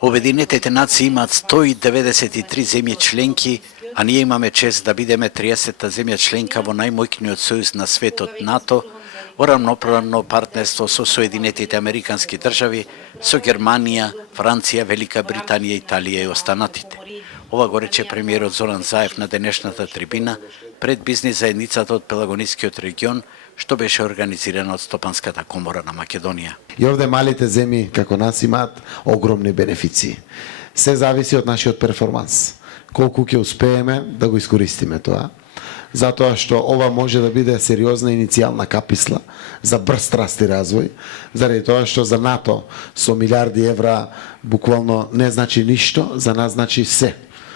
Обединетите нации имаат 193 земји членки, а ние имаме чест да бидеме 30-та земја членка во најмоќниот сојуз на светот НАТО, во рамноправно партнерство со Соединетите Американски држави, со Германија, Франција, Велика Британија, Италија и останатите. Ова го рече премиерот Зоран Заев на денешната трибина пред бизнис заедницата од Пелагонискиот регион, што беше организирана од Стопанската комора на Македонија. И овде малите земји како нас имаат огромни бенефиции. Се зависи од нашиот перформанс. Колку ќе успееме да го искористиме тоа, затоа што ова може да биде сериозна иницијална каписла за брз раст и развој, заради тоа што за НАТО со милиарди евра буквално не значи ништо, за нас значи се.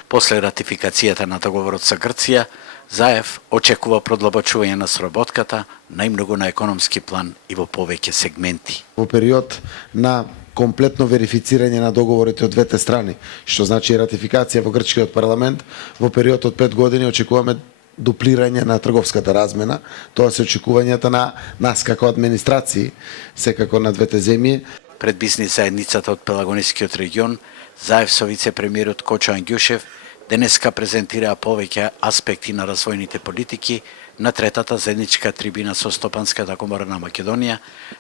После ратификацијата на договорот со Грција, Заев очекува продлабочување на сработката, најмногу на економски план и во повеќе сегменти. Во период на комплетно верифицирање на договорите од двете страни, што значи ратификација во грчкиот парламент, во период од 5 години очекуваме дуплирање на трговската размена, тоа се очекувањата на нас како администрации, секако на двете земји. Пред бизнис заедницата од Пелагонискиот регион, Заев со вице-премиерот Кочо Ангјушев денеска презентираа повеќе аспекти на развојните политики на третата заедничка трибина со Стопанската комора на Македонија,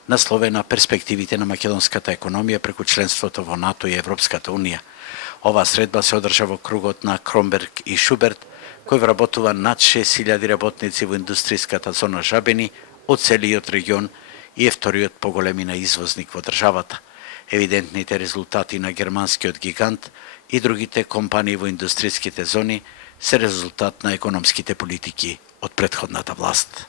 насловена перспективите на македонската економија преку членството во НАТО и Европската унија. Оваа средба се одржа во кругот на Кромберг и Шуберт, кој вработува над 6000 работници во индустријската зона Жабени од целиот регион и е вториот поголемина извозник во државата. Евидентните резултати на германскиот гигант и другите компании во индустријските зони се резултат на економските политики од претходната власт.